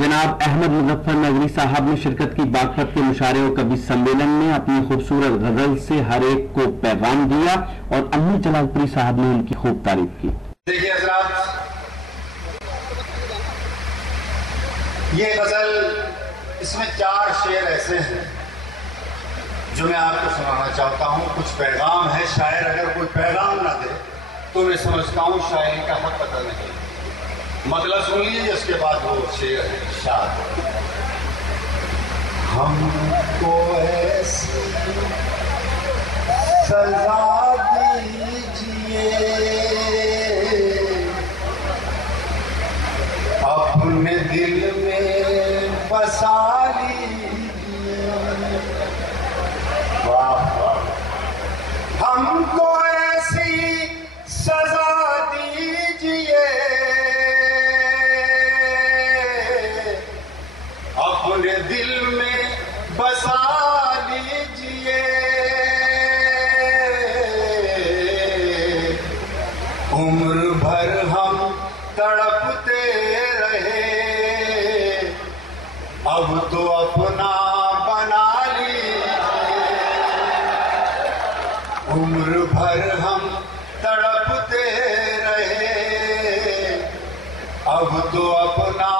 جناب احمد مظفر نظری صاحب نے شرکت کی باغپت کے مشاعرے اور کبھی سمیلن میں اپنی خوبصورت غزل سے ہر ایک کو پیغام دیا اور امی جلال پوری صاحب نے ان کی خوب تعریف کی۔ دیکھیے حضرات، یہ غزل اس میں 4 شعر ایسے ہیں جو میں آپ کو سنانا چاہتا ہوں۔ کچھ پیغام ہے، شاعر اگر کوئی پیغام نہ دے تو میں سمجھتا ہوں شاعری کا حق پتہ نہیں۔ مطلب سن لیجیے، اس کے بعد وہ شعر ہے شاد۔ ہم کو ایسی سزا دیجیے اپنے دل میں بسا لیجیے، ہم کو ایسی سزا دیجیے اپنے دل میں بسا لیجیے، عمر بھر ہم تڑپتے رہے اب تو اپنا بنا لیجیے، عمر بھر ہم تڑپتے رہے اب تو اپنا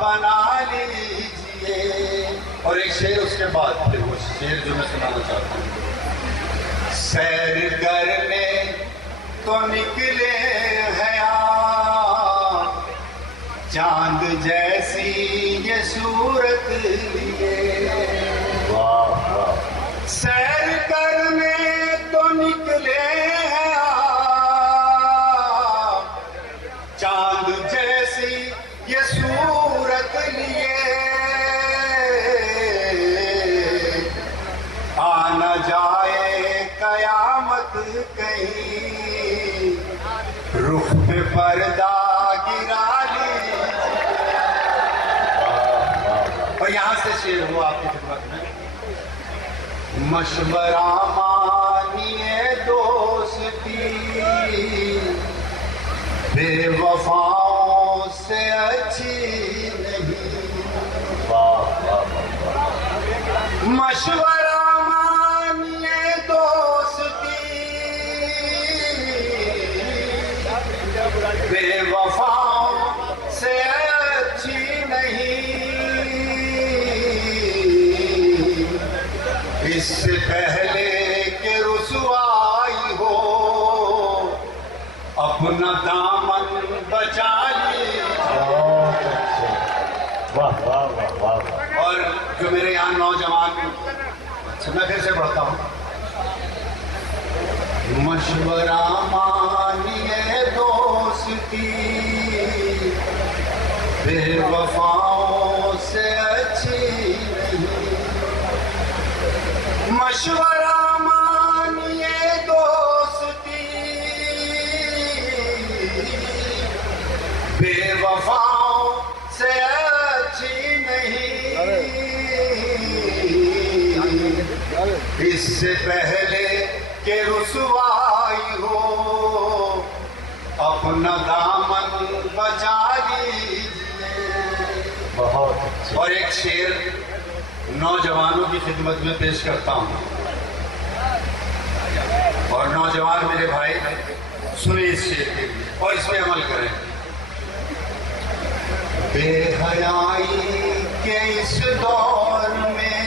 بنا لیجیے۔ اور ایک شعر اس کے بعد، پھر وہ شعر جو میں سنانا چاہتا ہوں۔ سیر کرنے تو نکلے ہیں آپ چاند جیسی یہ صورت لیے، سیر کرنے تو نکلے ہیں آپ چاند جیسی یہ صورت لیے، آ نہ جائے قیامت کہیں رخ پہ پردہ گرا لیجیے۔ اور یہاں سے شعر ہوا آپ کی خدمت میں۔ مشورہ مانیے دوستی بے وفاؤں سے اچھی نہیں، مشورہ مانیے دوستی بے وفاؤں سے اچھی نہیں، اس سے پہلے کہ رسوائی ہو اپنا دامن بچا لیجیے۔ اور جو میرے یہاں نوجوان، میں پھر سے پڑھتا ہوں۔ مشورہ مانیے دوستی بے وفاؤں سے اچھی نہیں، مشورہ مانیے دوستی بے وفاؤں سے اچھی نہیں، اس سے پہلے کہ رسوائی ہو اپنا دامن بچا لیجیے۔ بہت اور ایک شعر نوجوانوں کی خدمت میں پیش کرتا ہوں، اور نوجوان میرے بھائی سنیں اس شعر کے لیے اور اس پہ عمل کریں۔ بے حیائی کے اس دور میں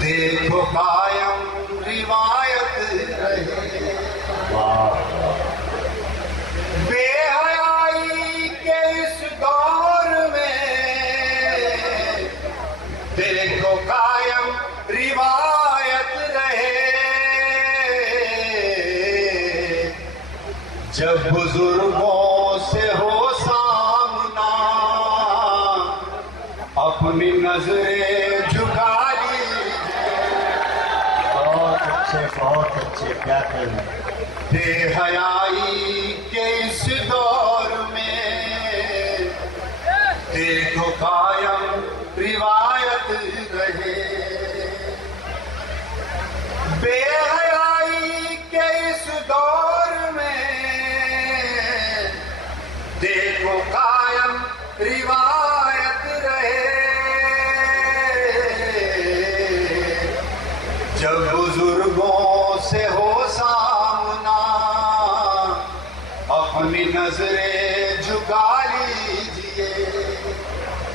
دیکھو قائم روایت رہے، بے حیائی کے اس دور میں دیکھو قائم روایت رہے، جب بزرگوں سے ہو سامنا اپنی نظریں جھکا لیجیے۔ بہت اچھے کیا کہیں۔ بے حیائی کے اس دور میں دیکھو قائم روایت رہے، بے حیائی کے اس دور میں دیکھو قائم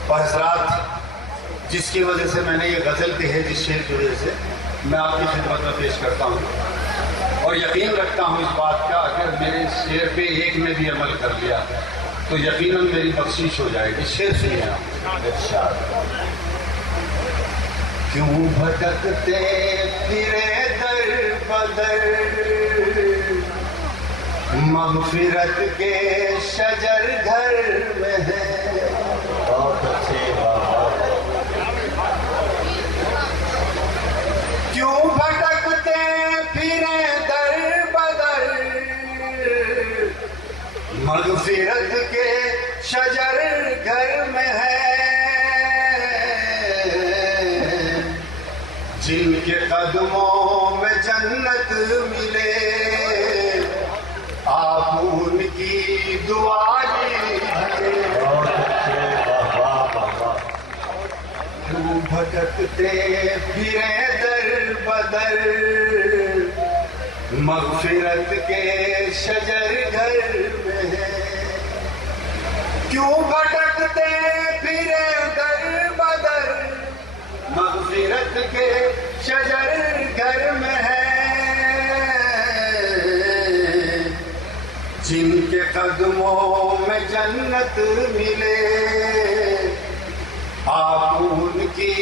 اور حضرات جس کی وجہ سے میں نے یہ غزل کی ہے، جس شعر کی وجہ سے میں آپ کی خدمت میں پیش کرتا ہوں، اور یقین رکھتا ہوں اس بات کا، اگر میرے شعر پہ ایک نے بھی عمل کر لیا تو یقیناً میری بخشش ہو جائے گی۔ شعر سنیے آپ۔ ارشاد۔ کیوں بھٹکتے پھرے در بدر، مغفرت کے شجر گھر میں ہے۔ بہت اچھے بات۔ کیوں بھٹکتے پھرے در بدر، مغفرت کے شجر گھر میں ہے۔ جن کے قدموں میں جنت ملے، آپ ان کی دعا لیجیے۔ کیوں بھٹکتے پھرے در بدر، مغفرت کے شجر گھر میں ہے۔ کیوں بھٹکتے پھرے در بدر، مغفرت کے شجر گھر میں ہے۔ جن کے قدموں میں جنت ملے، آپ ان کی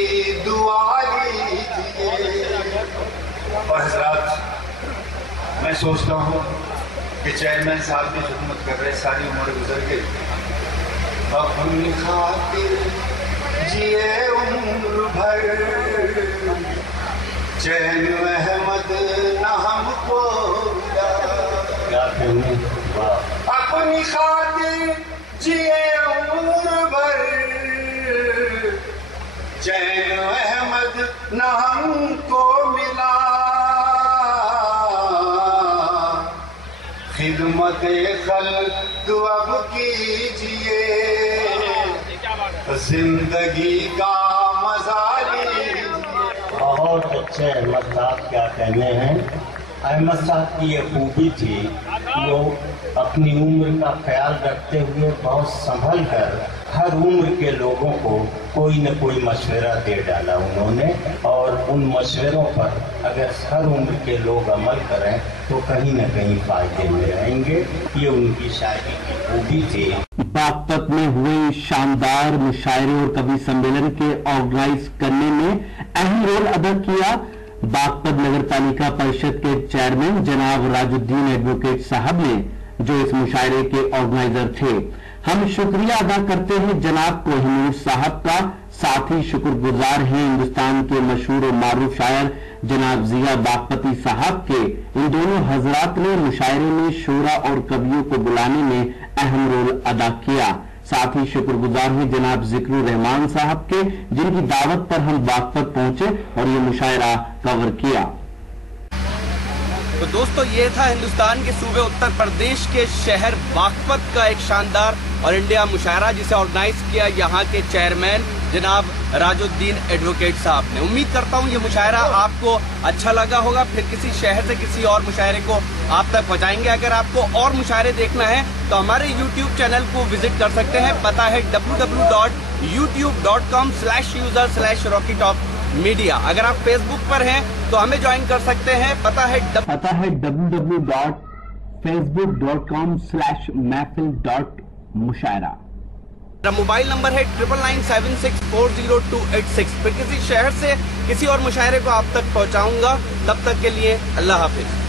دعا لیجیے۔ اور حضرات میں سوچتا ہوں کہ چیئرمین صاحب کی خدمت کر رہے، ساری عمر گزر گئی، اپنی خاطر جیے عمر بھر، چین احمد نہ ہم کو ملا۔ اپنی خاطر جیے عمر بھر، چین احمد نہ ہم کو ملا۔ خدمت خلق اب کیجیے، زندگی کا مزہ لیجیے۔ بہت اچھے احمد صاحب کیا کہنے ہیں۔ احمد صاحب کی یہ خوبی تھی، وہ اپنی عمر کا خیال رکھتے ہوئے بہت سنبھل کر ہر عمر کے لوگوں کو کوئی نہ کوئی مشورہ دے ڈالا انہوں نے، اور ان مشوروں پر اگر ہر عمر کے لوگ عمل کریں تو کہیں نہ کہیں فائدے میں رہیں گے۔ یہ ان کی شاعری کی خوبی تھی۔ باغپت میں ہوئے شاندار مشاعرے اور کبھی سمیلن کے آرگنائز کرنے میں اہم رول ادا کیا باغپت نگر پالیکا پریشد کے چیئرمین جناب راج الدین ایڈوکیٹ صاحب نے، جو اس مشاعرے کے آرگنائزر تھے۔ ہم شکریہ ادا کرتے ہیں جناب کوہنور صاحب کا، ساتھ ہی شکر گزار ہیں ہندوستان کے مشہور و معروف شاعر جناب ضیا باغپتی صاحب کے۔ ان دونوں حضرات نے مشاعرے میں شعراء اور کویوں کو بلانے میں اہم رول ادا کیا۔ ساتھ ہی شکر گزار ہیں جناب ذکر الرحمان صاحب کے، جن کی دعوت پر ہم باغپت پہنچے اور یہ مشاعرہ کور کیا۔ تو دوستو، یہ تھا ہندوستان کے صوبے اتر پردیش کے شہر باغپت کا ایک شاندار اور انڈیا مشاعرہ، جسے آرگنائز کیا یہاں کے چیئرمین جناب راج الدین ایڈوکیٹ صاحب نے۔ امید کرتا ہوں یہ مشاعرہ آپ کو اچھا لگا ہوگا۔ پھر کسی شہر سے کسی اور مشاعرے کو آپ تک پہنچائیں گے۔ اگر آپ کو اور مشاعرے دیکھنا ہے تو ہمارے YouTube چینل کو وزٹ کر سکتے ہیں۔ پتہ ہے www.youtube.com/user/RockyTopMedia۔ اگر آپ فیس بک پر ہیں تو ہمیں جوائن کر سکتے ہیں۔ پتہ ہے www.facebook.com/محفل.مشاعرہ۔ میرا موبائل نمبر ہے 9997640286۔ پھر کسی شہر سے کسی اور مشاعرے کو آپ تک پہنچاؤں گا۔ تب تک کے لیے اللہ حافظ۔